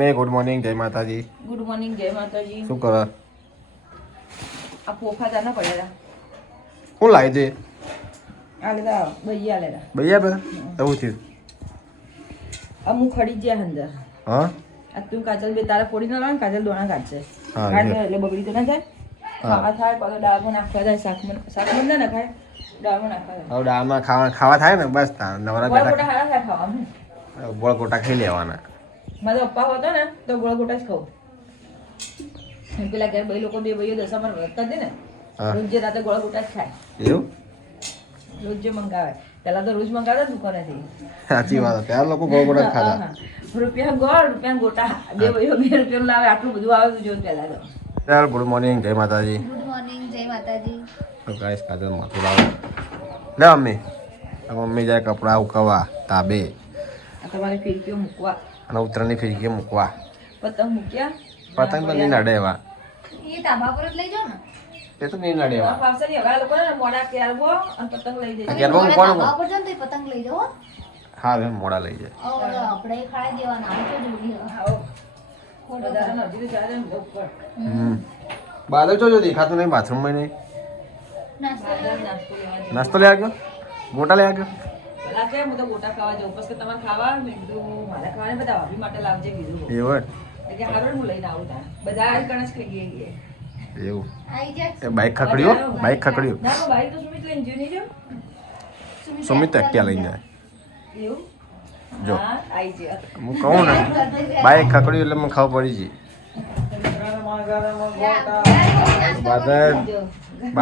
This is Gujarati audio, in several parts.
મે ગુડ મોર્નિંગ જય માતાજી. ગુડ મોર્નિંગ જય માતાજી. શું કરો? આ પોફા જાના પડ્યા શું લાવી દે? આ બૈયા ભૈયા બૈયા બે એવું થયું. અમુ ખડી ગયા અંદર. હા? આ તું કાજલ બે તારા પોડી ના લાવે કાજલ દોણા કાઢશે. હા, એટલે બગડી તો ના જાય. ખાવા થાય પાછો ડાળમાં નાખવા જાય શાકમાં શાકમાં ના નાખાય ડાળમાં નાખવા જાય. હવે દાળમાં ખાવા ખાવા થાય ને બસ નવરા ગોટા હારા થાય ગોટા ખાઈ લેવાના. મારો પપ્પા હતો ને તો ગોળ ગોટા જ ખાઉં. પેલા ઘેર બે લોકો બે ભાઈઓ દશામાં વ્રત કરી દે ને હા. રોજ રાતે ગોળ ગોટા જ ખાય. એવું? રોજ જે મંગાવે. પેલા તો રોજ મંગાવે દુકાનેથી. સાચી વાત પેલા લોકો ગોળ ગોટા ખાતા. રૂપિયા ગોળ રૂપિયા ગોટા. બે ભાઈઓ બે રૂપિયા લાવે આટલું બધું આવે જો પેલા તો. ચાલ ગુડ મોર્નિંગ જય માતાજી. ગુડ મોર્નિંગ જય માતાજી. તો ગાઈસ કાજલ માથું લાવો. લે મમ્મી. મમ્મી જાય કપડાં ઉકાવા તાબે. આ તમારે ફીરકીઓ મૂકવા. અને ઉત્તરાયણની ફિરકી મૂકવા. પતંગ મૂક્યા? પતંગ તો નહીં નડે એવા એ તાંબા પર જ લઈ જાઓ ને. એ તો નહીં નડે એવા મોડા કેરવો અને પતંગ લઈ જજો. પર તો પતંગ લઈ જાઓ હા. હવે મોડા લઈ જાય. આપણે ખાઈ દેવાના. આમ તો જોડી આવો. વધારે હજી તો ચાલે ને ઉપર હમ. બાદલ જો જો દેખાતું નહીં બાથરૂમમાં નહીં. નાસ્તો લેવા ગયો? ગોટા લેવા ગયો? પેલા હું તો ગોટા ખાવા જાઉં. પછી તમારે ખાવા? મેં કીધું મારે ખાવા બધા ભાભી માટે લાવજે કીધું. એવું એટલે હારું હું લઈને આવું ત્યાં બધા આ કણસ ખાઈ ગઈ? એવું. એ બાઈક ખકડ્યું બાઈક ખકડ્યું ના બાઈક તો સુમિત લઈને જ્યું નહીં જો સુમિત એક્ટિયા લઈને જાય. એવું? જો. હા આઈ ગયા હું કહું ને બાઈક ખકડ્યું એટલે મને ખબર પડી જઈ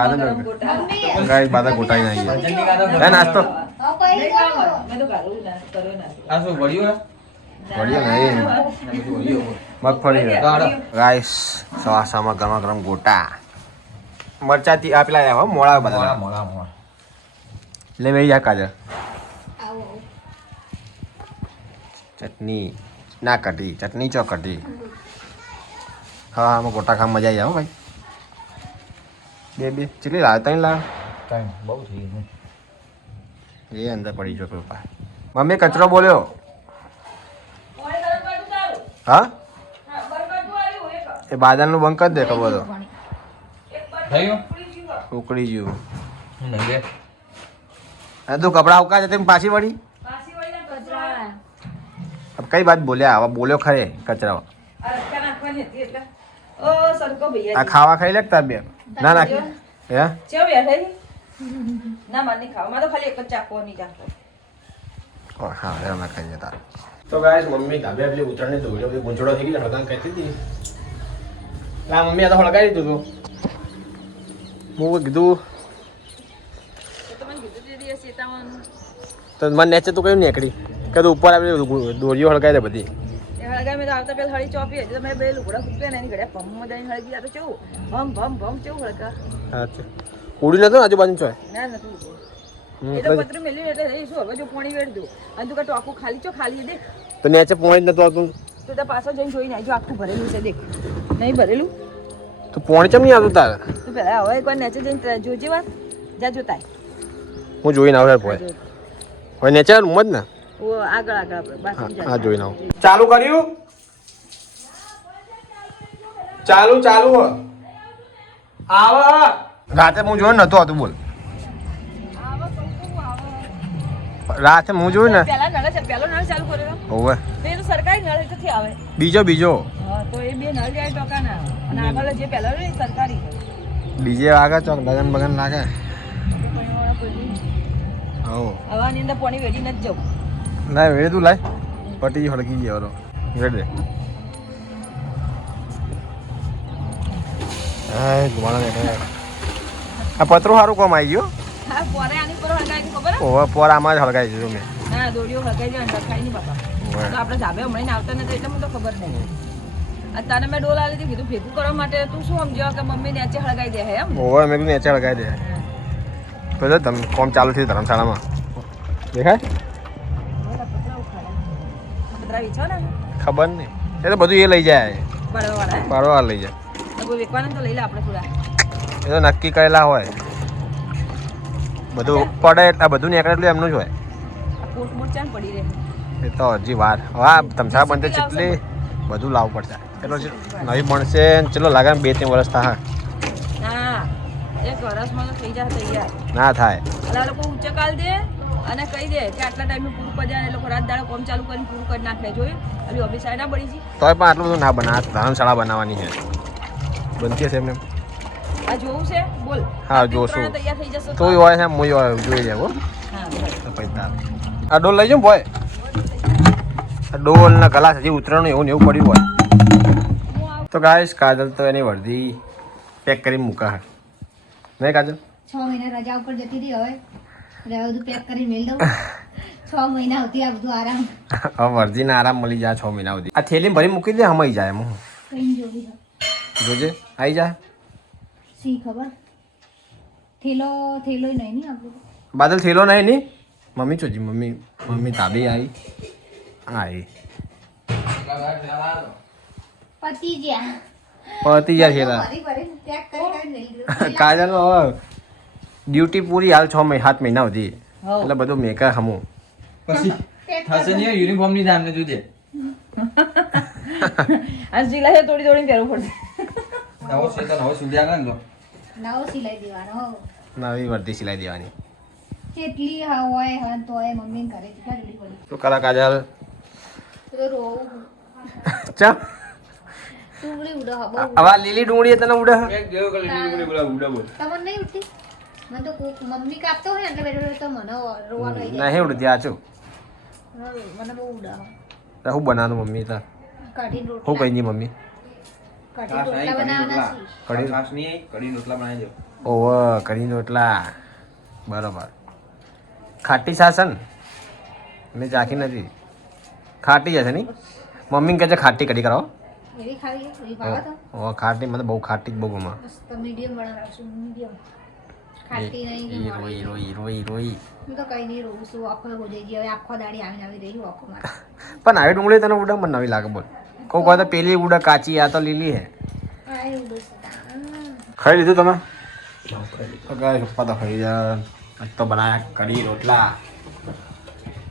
ગરમ ગોટા. ગાય બાદલ ગોટાઈ નાસ્તો. મગફળી ગાઈસ સવા સામાં ગરમા ગરમ ગોટા. મરચાથી આ પેલા આવ્યા મોળા મોળા બધા. મોળા મોળા લે જા આવો. ચટણી. ના કઢી ચટણી ચો કઢી. હા આમાં ગોટા ખાવા મજા આવી જાવ હો ભાઈ. બે બે. ચીલી લાવ? ત્રણ લાવ? ટાઈમ બહુ થઈ ગયું. એ અંદર પડી જો કૃપા મમ્મી કચરો બોલ્યો? હા? એ બાદામનું બંક જ દે ખબર તો ઉકળી ગયું. હા તું કપડા ઉકા જતી પાછી વળી? કઈ વાત બોલ્યા? આવા બોલ્યો ખરે કચરા આ ખાવા ખાઈ લેતા બે ના નાખી હે? ના માર નહીં ખાવા. તો ખાલી એક જ ચાકો નહીં ચાકો ઓ હા એ ના ખાઈ જતા તો ગાઈસ મમ્મી ધાબે પેલી ઉતરણી દોડ્યો પેલી ગુંચડો થઈ ગઈ હળગાન કહેતી હતી. લા મમ્મી આ તો હળગાવી દીધું તું હું કીધું. તો મને નેચે તું કયું નીકળી? કે તું ઉપર આવી દોરીઓ હળગાવી દે બધી. એ હળગાય મેં તો આવતા પેલા હળી ચોપી હતી. તો મેં બે લુગડા ફૂટ્યા ને એની ઘડે ભમ દઈને હળગી. આ તો કેવું ભમ ભમ ભમ કેવું હળગા? અચ્છા ઉડી નતો આજુબાજુ ચોય? ના નતું એ તો એટલે- પતરું એટલે રહી શું હવે જો પાણી વેડ દઉં અને તું કે ટોકું ખાલી છો? ખાલી દેખ. તો નેચે પોણી જ નતું આવતું? તો તા પાછો જઈને જોઈને આવજો આખું ભરેલું છે દેખ. નહીં ભરેલું? તો પોણી ચમ નહીં આવતું તારે? તો પેલા હવે એકવાર નેચે જઈને જોજે વાત. જા જોતા હું જોઈને આવું પોય હવે નેચે રૂમ જ ને? ઓ આગળ આગળ આપણે બાથરૂમ હા જોઈને આવું. ચાલુ કર્યું? ચાલુ ચાલુ આવ. રાતે હું જોયું નતો હતું બોલ. રાતે હું જોયું ને? હોવે. બીજો બીજો. ના. આગળ ને બીજે વાગે ચોક લગન બગન લાગે. પાણી વેડી તું લાય. પટી હળકી જાય વેડે. હા ગુમાણા ને આ પતરું સારું કોમ આવી ગયું? હા પોરે આમાં જ હળગાઈ દીધું મેં. હા દોડીઓ હળગાઈ જાય ખાઈ નહીં બાપા. તો આપણે ધાબે હમણાં આવતા નથી એટલે મને તો ખબર નહીં. અત્યારે મેં ડોલ આલી હતી કીધું ભેગું કરવા માટે તું શું સમજ્યો કે મમ્મી નીચે હળગાઈ દે હે? એમ મેં કીધું નેચે હળગાઈ દે ધમ કોમ ચાલુ થયું ધર્મશાળામાં. દેખાય? ખબર નહીં. એ તો બધું એ લઈ જાય. પાડવા લઈ જાય. તો લઈ લે આપણે થોડા. એ તો નક્કી કરેલા હોય. બધું પડે એટલે આ બધું નીકળે એટલું એમનું જ હોય. એ તો હજી વાર. હા તમસા બંધ જેટલી બધું લાવવું પડશે. ચલો નવી મળશે ને ચલો લાગે બે ત્રણ વર્ષ થાય ના થાય. અને કહી દે કે આટલા ટાઈમે પૂરું કરી દે લોકો રાત દાડો કોમ ચાલુ કરીને પૂરું કરી નાખે. જોયું? આવી ઓફિસ ના પડી છે. તોય પણ આટલું બધું ના બના ધર્મશાળા બનાવવાની છે. બનતી હશે એમને. આ જોવું છે? બોલ. હા, જોશું. ત્રણે તૈયાર થઈ જશે તોય હોય છે મુય હોય જોઈ જાય હો. તો આ ડોલ લઈ જાઉં બોય આ ડોલ ના ગલાસ હજી ઉતરણું એવું ને એવું પડ્યું હોય. તો ગાઈસ કાજલ તો એની વર્ધી પેક કરી મૂકા હે. નહીં કાજલ? છ મહિના રજા ઉપર જતી રહી હવે. એટલે બધું પેક કરી મેળ દઉં. છ મહિના હતી આ બધું આરામ. હવે વર્ધીને આરામ મળી જાય છ મહિના સુધી. આ થેલી ભરી મૂકી દે હમાઈ જાય એમ. હું જોજે આવી જાય સી ખબર? થેલો થેલો નહીં ની આપણું બાદલ થેલો નહીં ની? મમ્મી ચોજી મમ્મી મમ્મી તાબી આવી આવી પતિ જ્યાં પતિ જાય થેલા. કાજલ ડ્યુટી પૂરી હાલ છ મહિના સાત મહિના સુધી એટલે બધું મેકા હમું. પછી? થશે નહીં યુનિફોર્મની સામે જોજે આજ સિલાઈ થોડી થોડી પહેરવું પડશે. નવો સેતન હવે સુધ્યા ને નવો સિલાઈ દેવાનો. નવી વર્ધી સિલાઈ દેવાની. કેટલી હા હોય હા તો એ મમ્મી ઘરે કેટલા જલ્દી પડી. શું કરા કાજલ? તો રોવું ચા ડુંગળી ઉડા હા બહુ હવે લીલી ડુંગળી તને ઉડા? એક ગયો કલી નીકળી બોલા ઉડા બોલ. તમને નહીં ઉડતી? મને તો મમ્મી કાપતો હોય ને એટલે બેઠો બેઠો તો મને રોવાનું આવી જાય. નહીં ઉડતી આ છું મને બહુ ઉડા હું બનાનું બનાવવાનું મમ્મી તાર કાઢી શું રોટલા કહી મમ્મી? ઓવ કઢી રોટલા. બરોબર. ખાટી સાસન મેં ચાખી નથી. ખાટી હશે નહીં? મમ્મી કહે છે? ખાટી કઢી કરાવો ઓ ખાટી મને બહુ ખાટી જ બહુ ગમે. Medium medium. ખાટી નહીં કે ઈ મોડી રોઈ રોઈ રોઈ રોઈ. હું તો કઈ નહીં રોઉં છું આખો હોજાઈ ગઈ હવે આખો દાડી આવીને આવી રહી આખો મારે પણ આવી ડુંગળી તને ઉડમ મને નવી લાગે બોલ. કોક વાર તો પેલી ઉડા કાચી આ તો લીલી હે આ એવું બધું ખાઈ લીધું તમે તો ગાય પપ્પા તો ખાઈ જા આજ તો બનાયા કઢી રોટલા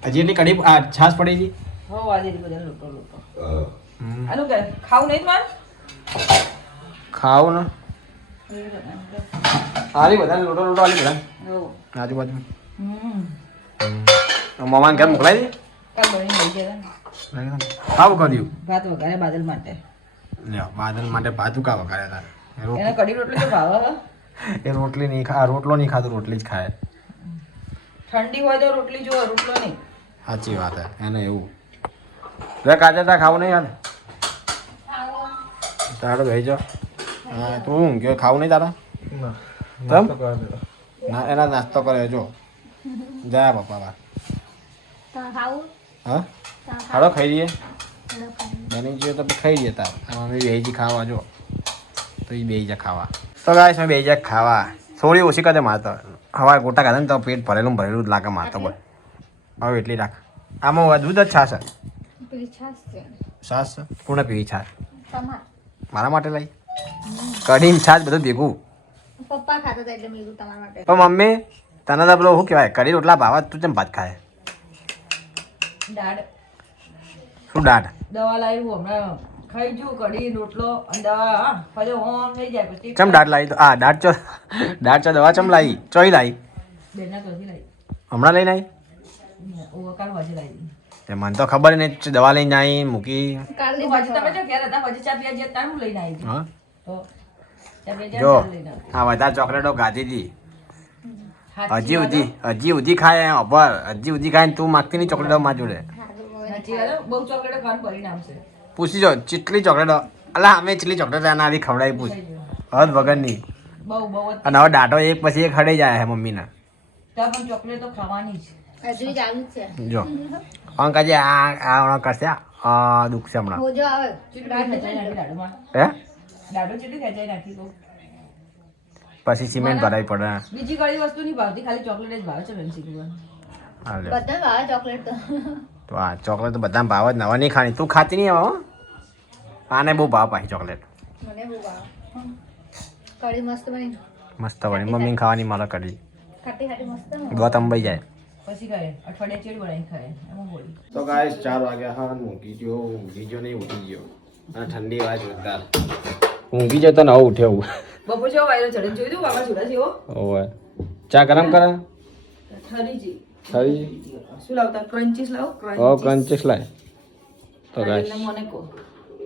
હજી એટલી કઢી આ છાશ પડી ગઈ હો આજે બધા લોટો લોટો આનું કે ખાવું નહીં માર ખાવ ને આલી બધા લોટો લોટો આલી બધા હો આજુબાજુ હમ મમાન ઘર મોકલાઈ દે કાલ બની લઈ ગયા ખાવું કર્યું? ભાત વઘારે બાદલ માટે. લ્યો બાદલ માટે ભાતું કા વગાડ્યા તારે. એને કઢી રોટલી તો ભાવે એ રોટલી નહીં ખા રોટલો નહીં ખાતો રોટલી જ ખાય. ઠંડી હોય તો રોટલી જો રોટલો નહીં. સાચી વાત હે એને એવું. કાજે તા ખાવું નહીં યાર? તારો ભાઈ જો હા તું કે ખાવું નહીં તારા? તમ ના એના નાસ્તો કરે જો. જા બાપા બા. તો હા? હાડો ખાઈ લઈએ. ખાવું બની ગયો તો ખાઈ લઈએ તાર. અમે બેહી જી ખાવા જો. તો એ બેહી જા ખાવા. તો ગાય બે બેહી જા ખાવા. થોડી ઓછી કરે મારતો હવા ગોટા ખાધે ને તો પેટ ભરેલું ભરેલું જ લાગે મારતો બોલ હવે એટલી રાખ. આમાં દૂધ જ છાશ હે? પેલી છાશ છે. છાશ છે? પીવી છાશ? મારા માટે લઈ? કઢી છાશ બધું ભેગું. પપ્પા ખાતા હતા એટલે મેં તમારા માટે. પણ મમ્મી તને તો પેલો શું કહેવાય? કઢી રોટલા ભાવા તું કેમ ભાત ખાય? દાળ. શું દાઢ દવા લાવી હું હમણાં. ખાઈ જુ કઢી રોટલો અને દવા. હા હોમ થઈ જાય પછી. ચમ દાઢ લાવી તો? આ દાઢ ચો દાઢ ચો દવા ચમ લાવી? ચોઈ લાવી? બેનના તોથી લાવી. હમણાં લઈને આવી? ઓવકાલ વાજે લાવી. એ મને તો ખબર નહીં દવા લઈને આવી મૂકી. કાલની તમે જો ઘેર હતા ચા હું લઈને આવી હા? તો જો જતા લઈને આવી. આ બધા ચોકલેટો ગાધી હતી હજી સુધી હજી સુધી ખાય અભર હજી સુધી ખાય ને તું માગતી નહીં ચોકલેટો માં જોડે. હો. સાચી વાત બહુ ચોકલેટો ખાવાનું પરિણામ છે. પૂછી જો ચીટલી ચોકલેટો અલા અમે ચીટલી ચોકલેટ એના આવી ખવડાવી પૂછ. હદ વગરની. બહુ બહુ અને હવે દાઢો એક પછી એક હડાઈ જાય હે મમ્મીના. ત્યાં પણ ચોકલેટો ખાવાની જ. હજુ ચાલુ છે. જો. અંકાજી આ આ હમણાં કરશે આ દુખશે હમણાં. આવે. હે? દાડો ચીટલી ખેંચાઈ નાખી કહું પછી સિમેન્ટ ભરાવી પડે. બીજી કઈ વસ્તુ નહીં ભાવતી ખાલી ચોકલેટ જ ભાવે છે બેન શીખવા. બધા ભાવે ચોકલેટ તો. તો આ ચોકલેટ તો બધા ભાવ જ નવા નહીં ખાણી. તું ખાતી નહીં આવો આને બહુ ભાવ પાછી ચોકલેટ. કઢી મસ્ત બની. મમ્મી ખાવાની મારા કરી ખાટી ખાટી મસ્ત ને. ગોત અંબાઈ જાય. પછી ખાય. અઠવાડિયે ચેડ બનાવીને ખાય. એમાં બોલી. તો ગાઈસ ચાર વાગ્યા હા મૂકી ગયો. ઊંઘી ગયો નહીં ઉઠી ગયો. અને ઠંડી વાત જોરદાર ઊંઘી જતો તો આવું ઉઠે એવું બપોર જેવો વાયરો ચડે જોઈ દઉં બાબા જોડા જેવો ઓય ચા ગરમ કરે? ઠરીજી. સારી શું લાવતા? ક્રન્ચીસ લાવો? ઓ ક્રંચીસ લાય. તો ગાઈસ મોનેકો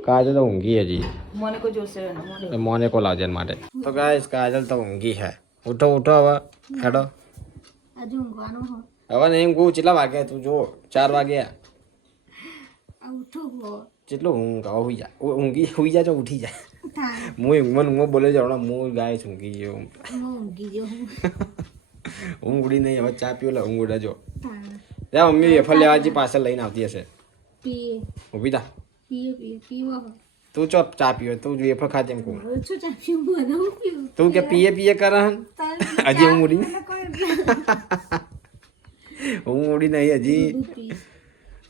કાજલ તો ઊંઘી હજી. મોનેકો જોશે એનો મોનેકો મોને કો લાવજે માટે. તો ગાઈસ કાજલ તો ઊંઘી હે ઉઠો ઉઠો હવે. હેડો. હજુ ઊંઘવાનું હો હવે નહીં ઊંઘું કહું કેટલા વાગે તું જો? ચાર વાગ્યા આ ઉઠું હો કેટલું ઊંઘ? હવે હુઈ જા. ઊંઘી હુઈ જા તો ઉઠી જાય મુય હું ઊંઘમાં ઊંઘમાં બોલે જાવ હું ગાય છું ઊંઘી ગયો ઊંઘી ગયો હું. ઊંઘ ઉડી નહીં હવે ચા પીઓ લે ઊંઘ ઉડે જો હા ત્યાં મમ્મી વેફર લેવા જે પાછળ લઈને આવતી હશે. પીએ ઊભી થા. પીએ પીએ પીવો તું ચો ચા પીવો? તું વેફર ખાજે એમ કહું. તું કે પીએ પીએ કરે હન? હજી ઊંઘ ઉડી હું ઉડી નહીં હજી.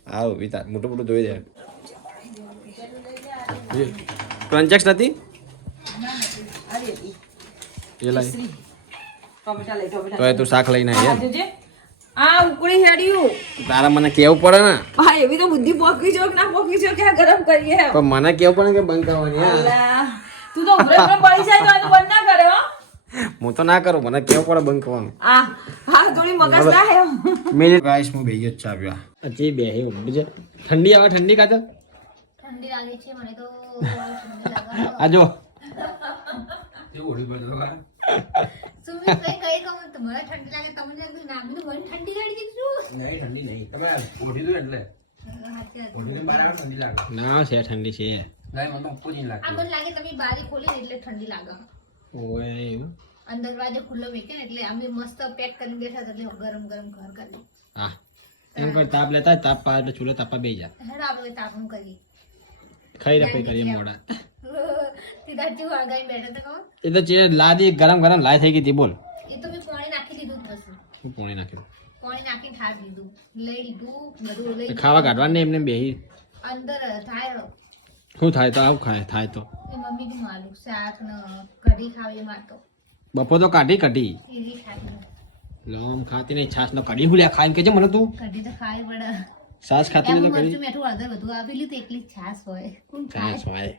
હા ઊભી થા. મોટું મોટું જોઈ જાય ક્રંચેક્સ નથી? એ લઈ તો તું શાક લઈને આવી આ? ઉકળી હેડ્યું. તારા મને કેવું પડે ને? હા એવી તો બુદ્ધિ પોકી જો કે ના પોકી જો કે આ ગરમ કરીએ. પણ મને કેવું પડે કે બંધ કરવાની હા? તું તો ઉભરે પણ પડી જાય તો એનું બંધ ના કરે હો. હું તો ના કરું મને કેવું પડે બંધ કરવાનું? આ હા થોડી મગજ ના હે. મેં ગાઈસ હું બેહી જ ચા પીવા હજી બેહી ઉભજે છે. ઠંડી આવે ઠંડી કાતો ઠંડી લાગે છે મને તો આ જો. ઓઢી પડતો હોય. સુમિત ભાઈ કઈ કહું તમારે ઠંડી લાગે તમને લાગે નામ તો મને ઠંડી લાગી દીધું નહીં ઠંડી નહીં. તમે ઓઢી દો એટલે. ના છે ઠંડી છે. નહીં મને તો ઉપર નહીં આ મને લાગે તમે બારી ખોલી એટલે ઠંડી લાગે. ઓય એવું? અંદર દરવાજો ખુલ્લો મેકે એટલે આમ મસ્ત પેક કરીને બેઠા એટલે ગરમ ગરમ ઘર કરી હા. એમ તાપ લેતા તાપ પા એટલે ચૂલે તાપા બેહી જા. હેડો આપણે તાપણું કરીએ. ખાઈ રપે કરીએ મોડા. એ તો ચીરે લાદી ગરમ ગરમ લાય થઈ ગઈ હતી બોલ. એ તો મેં પાણી નાખી દીધું હું પોણી નાખ્યું? પાણી નાખી ઠાર દીધું લઈ લીધું બધું લઈ ખાવા કાઢવા ને એમને બેહી? અંદર થાય શું થાય તો આવું ખાય થાય તો. મમ્મી નું માલું શાક ને કઢી ખાવી માં તો. બપો તો કાઢી કાઢી. લોમ ખાતી નહીં છાસ નો કઢી ભૂલ્યા ખાઈને કેજે મને તું. કઢી તો ખાવી પડે. છાસ ખાતી તો મરચું મીઠું હળદર બધું આપેલું તો એકલી છાસ હોય. છાસ હોય.